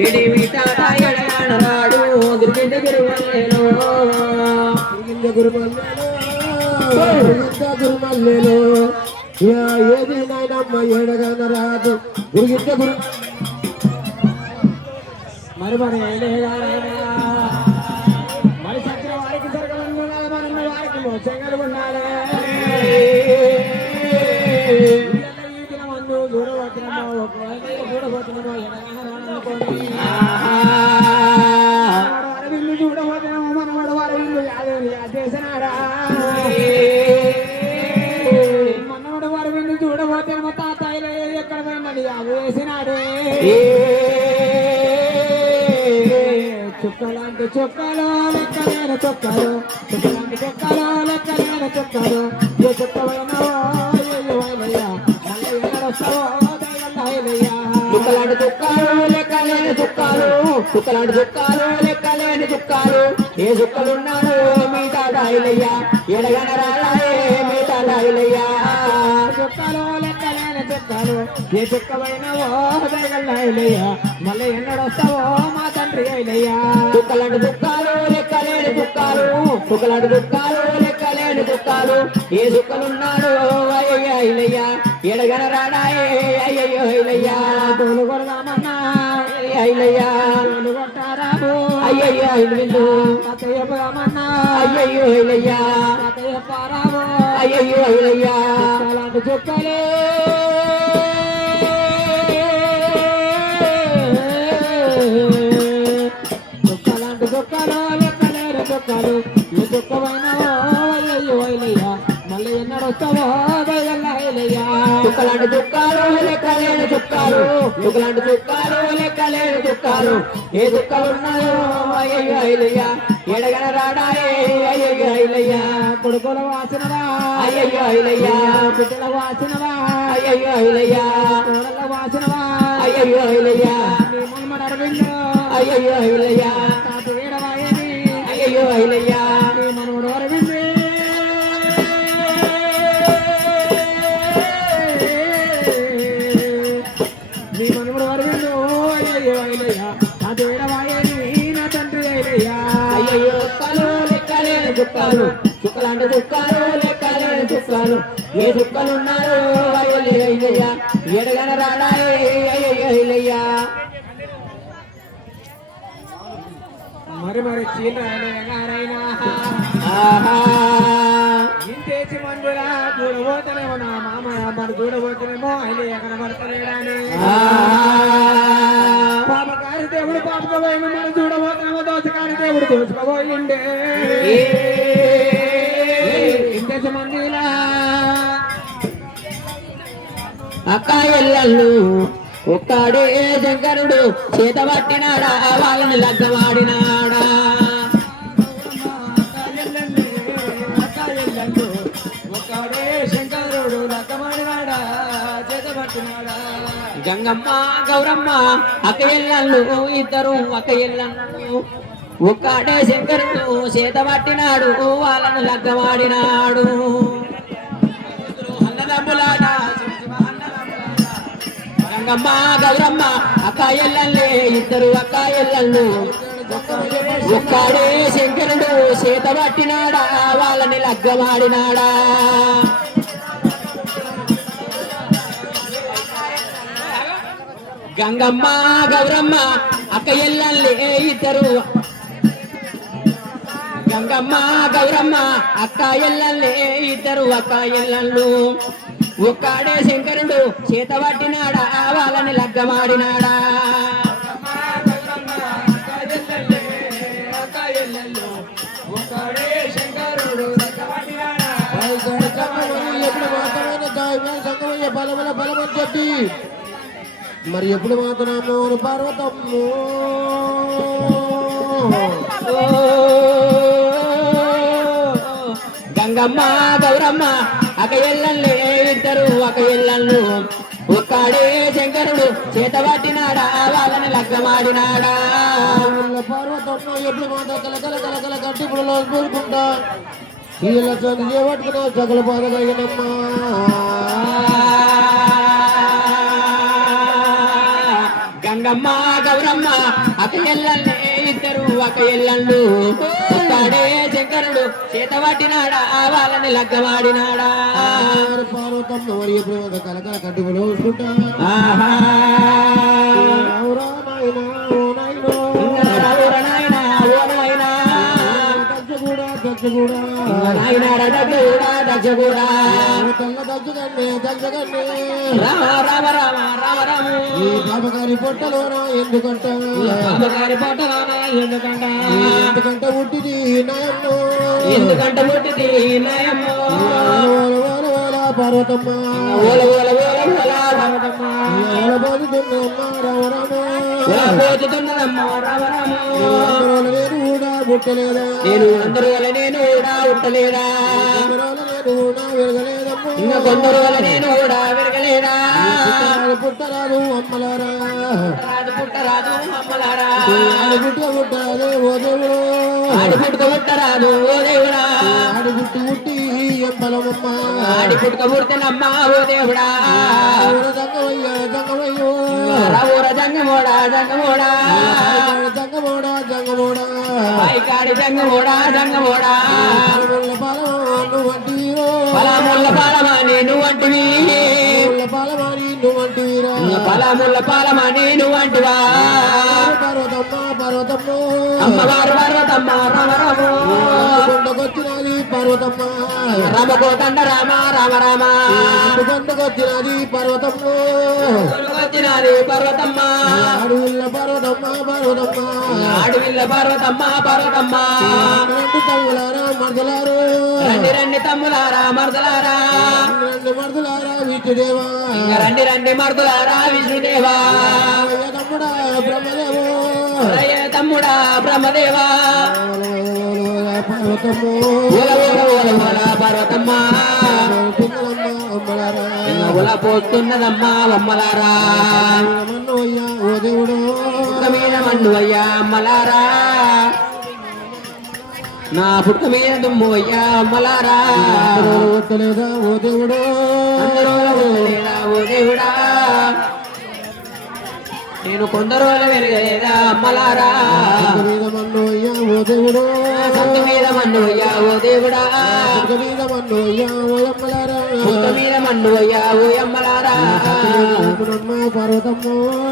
AD విటాట ఎడగానరాడు దుర్గింద గురుమల్లేలో గురుమల్లేలో ఏది నాయనమ్మ ఎడగానరాదు గురిగింద గురు మరి మరి సత్య వారికి జరగలను మన వారికి మోసంగా ఉండాలి మందు చూడబోతున్నామో చూడబోతున్నామో అరవిల్లు చూడబోతున్నామో మనవాడు అరవిల్లు చేసినాడా మనవాడు అరవిల్లు చూడబోతున్నామో తాతాయిలే ఎక్కడ పోయిందని అది వేసినాడే చుక్కలాంటి చుక్కలు లెక్కలేని చుక్కలు చుక్కలాంటి చుక్కలు లెక్కలేని చుక్కలు ఏ చుక్కలైనా చుక్కలాంటి చుక్కాలు లెక్కలేని చుక్కాలు చుక్కలాంటి చుక్కాలు లెక్కలేని చుక్కాలు ఏ చుక్కలున్నాడు మీ తాడాయిలయ్యా ఎడగన రాయే మీ తాడాయిలయ్యా చుక్కలు లెక్కలేని చుక్కాలు ఏ చుక్కమైనవో దయగల్లాయిలయ్యా మళ్ళీ ఎన్నడొస్తావో మా తండ్రి అయిలయ్యా చుక్కలాంటి చుక్కాలు లెక్కలేని చుక్కాలు చుక్కలాంటి చుక్కాలు లెక్కలేని చుక్కాలు ఏ చుక్కలున్నాడు అయ్యయ్యా అయిలయ్యా ఎడగన రాడాయే అయ్యయ్యో అయిలయ్యా తోలు కొడదామన్నా అయిలయ్యా తోలు కొట్టారాబు అయ్యయ్యో అయిలు అతయ్య పోమన్నా అయ్యయ్యో అయిలయ్యా అతయ్య పారాబు అయ్యయ్యో అయిలయ్యా అలాంటి చుక్కలే చుక్కలాంటి చుక్కలు లెక్కలేరు చుక్కలు ఏ చుక్కమైనవో అయ్యయ్యో అయిలయ్యా మళ్ళీ ఎన్నడొస్తావో దయగల్లాయిలయ్యా చుక్కలాంటి చుక్కాలు లెక్కలేని చుక్కాలు చుక్కలాంటి చుక్కాలు లెక్కలేని చుక్కాలు ఏ చుక్కలున్నాయో అయ్యయ్యో అయిలయ్యా ఎడగన రాడాయే అయ్యయ్యో అయిలయ్యా కొడుకుల వాసనవా అయ్యయ్యో అయిలయ్యా బిడ్డల వాసనవా అయ్యయ్యో అయిలయ్యా కోడల వాసనవా అయ్యయ్యో అయిలయ్యా నీ మన్మడ అరవిందో అయ్యయ్యో అయిలయ్యా తాత వీరవాయని అయ్యయ్యో అయిలయ్యా నీ మన్మడు అరవిందే నీ మనుమడు అరవిందో అయ్యయ్యో అయిలయ్యా తాత వీరవాయని నా తండ్రి అయిలయ్యా అయ్యయ్యో చుక్కలు లెక్కలేని చుక్కలు చుక్కలాంటి చుక్కలు లెక్కలేని చుక్కలు ఏ చుక్కలున్నారు అయ్యయ్యో అయిలయ్యా ఎడగన రాడాయే అయ్యయ్యో అయిలయ్యా మరి చీలగారైనా ఇంతేసి మందులా చూడబోతనేమో నా మామ మరి చూడబోతనేమో ఆయన ఎక్కడ పడతలేడాని పాపకారి దేవుడు పాపకపోయింది మనం చూడబోతనేమో దోసకారి దేవుడు దోచుకోబోయిండే ఇంతేసి మందిలా అక్కాయల్లు ఒక్కడే శంకరుడు చేత పట్టినాడా వాళ్ళని లగ్గమాడినాడా ఒక్కడే శంకరుడు లగ్గమాడినాడా చేత పట్టినాడా గంగమ్మ గౌరమ్మ అక్కయ్యళ్ళు ఇద్దరు అక్కయ్యళ్ళు ఒక్కడే శంకరుడు చేత పట్టినాడు వాళ్ళను లగ్గమాడినాడు అన్నదమ్ములాడా గంగమ్మ గౌరమ్మ అక్కాయల్లే ఇద్దరు అక్కాయళ్ళు ఒక్కడే శంకరుడు చేత పట్టినాడా వాళ్ళని లగ్గమాడినాడా గంగమ్మ గౌరమ్మ అక్కయ్యల్లే ఇద్దరు గంగమ్మ గౌరమ్మ అక్కాయల్లే ఇద్దరు అక్కాయళ్ళు ఒక్కడే శంకరుడు చేత పట్టినాడా వాళ్ళని లగ్గమాడినాడా బలమని చెప్పి మరి ఎప్పుడు మాత్రము పర్వతము గంగమ్మ గౌరమ్మ అక్కయ్యళ్ళే ఇద్దరు అక్కయ్యళ్ళు ఒక్కడే శంకరుడు చేత పట్టినాడా వాళ్ళని లగ్గమాడినాడా పర్వతంలో ఎప్పుడు మాత్రం కలకల కలకల కట్టి ఇప్పుడు కోరుకుంటా వీళ్ళ చదివే పట్టుకున్నా సకల బాధగలిగినమ్మా గంగమ్మ గౌరమ్మ అక్క ఎల్లన్నే ఇద్దరు అక్క ఎల్లండు పుట్టాడే శంకరుడు చేత పట్టినాడా వాళ్ళని లగ్గమాడినాడా పార్వతమ్మ మరి ఎప్పుడు కలకల కట్టుబడి చూసుకుంటా ఆహా అవురా నాయనా ఓ నాయనో నాయనా ఓ నాయనా దచ్చగూడా నాయనా దచ్చగూడా దచ్చగన్నే రామ రామ రామ రామ రామ ఈ పాపగారి పొట్టలోనా ఎందుకంట బాబగారి పోటలోనే ఎందుకంట పుట్టిది నాయన్నో ఎందుకంటే పుట్టింది నాయమ్మో పార్వతమ్మ ఓల ఓల ఓల ఓల రామరమ్మ పోతున్నమ్మ రామరామ పోతున్నదమ్మ రామరామ నేను కూడా పుట్టలేదా నేను అందరూ నేను కూడా ఉట్టలేదా నేను కూడా వెరగలేదమ్మా ఇంకా కొందరు నేను కూడా విరగలేదా పుట్టరాదు అమ్మలారా రాదు పుట్టరాదు అమ్మలారా పుట్టరాదే ఓ దేవుడు ఆడి పుట్టుక పుట్టరాదు ఓ దేవుడా ఆడి పుట్టి ఎంపలమమ్మ ఆడి పుట్టుక పుడితేనమ్మ ఓ దేవుడా జంగమయ్యో ఊర జంగమోడా జంగమోడా జంగమోడా పైకాడి జంగమోడా జంగమోడా నువ్వంటివీరో పలాముల్ల పాలమా నేను వంటివి నువ్వంటివీరా పలాముల్ల పాలమా నేను వంటివా పర్వతమ్మ అమ్మవారు పర్వతమ్మ రామరాము కొండకొచ్చినది పర్వతమ్మ రామకోదండ రామ రామ రామ కొండకొచ్చినది పర్వతమ్మ వచ్చినది పర్వతమ్మ అడవిల్ల పర్వతమ్మ అడవిల్ల పర్వతమ్మ పర్వతమ్మ రెండు తమ్ములారా మరదలారు రండి రండి తమ్ములారా మరదలారా రెండు మరదలారా విష్ణుదేవా రండి రండి మరదలారా విష్ణుదేవా తమ్ముడా బ్రహ్మదేవో తమ్ముడా బ్రహ్మదేవా పర్వతమ్మ ఓల ఓల ఓల ఓల పర్వతమ్మ ఉల పోస్తున్నదమ్మా బొమ్మలారా ఓ దేవుడు మీద మన్ను అయ్యా అమ్మలారా నా పుట్ట మీద దుమ్ము అయ్యా అమ్మలారా లేదా ఓ దేవుడు అందరూ లేదా ఓ దేవుడా నేను కొందరు వెరగలేదా అమ్మలారా మీద మన్ను అయ్యా ఓ దేవుడు సంత మీద మన్ను అయ్యా ఓ దేవుడా మీద మన్ను అయ్యా ఓ అమ్మలారా పుట్ట మీద మన్ను అయ్యా ఓ అమ్మలారా పర్వతమ్మ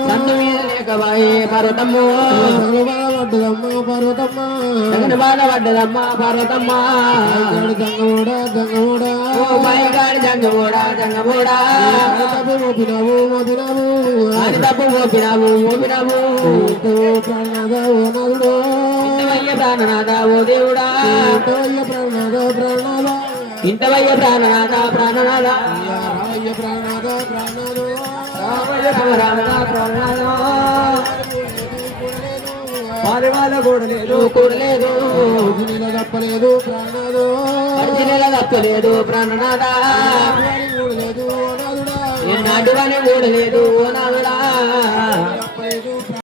సంత మీద లేకవాయే పర్వతమ్ము పడ్డదమ్మ పర్వతమ్మ జగన్ బాధపడ్డదమ్మా పర్వతమ్మ జంగమోడా ఓ పైగాడి జంగమోడా జంగమోడా మోపినావు అని తప్పు మోపినావు మోపినావు ప్రాణనాథ ఓ నాథుడు ఇంటవయ్య ప్రాణనాథ ఓ దేవుడా ప్రాణనాథ ఇంటవయ్య ప్రాణనాథ ప్రాణనాథ రామయ్య ప్రాణనాథ ప్రాణనాథ రామయ్య రామనాథ ప్రాణనాథ వారి వాళ్ళ కూడలేదు కూడలేదు తప్పలేదు ప్రాణనాథ అర్జునుల తప్పలేదు ప్రాణనాథ కూడలేదు నాథుడా ఎన్నాడు అని కూడలేదు ఓ నాదుడా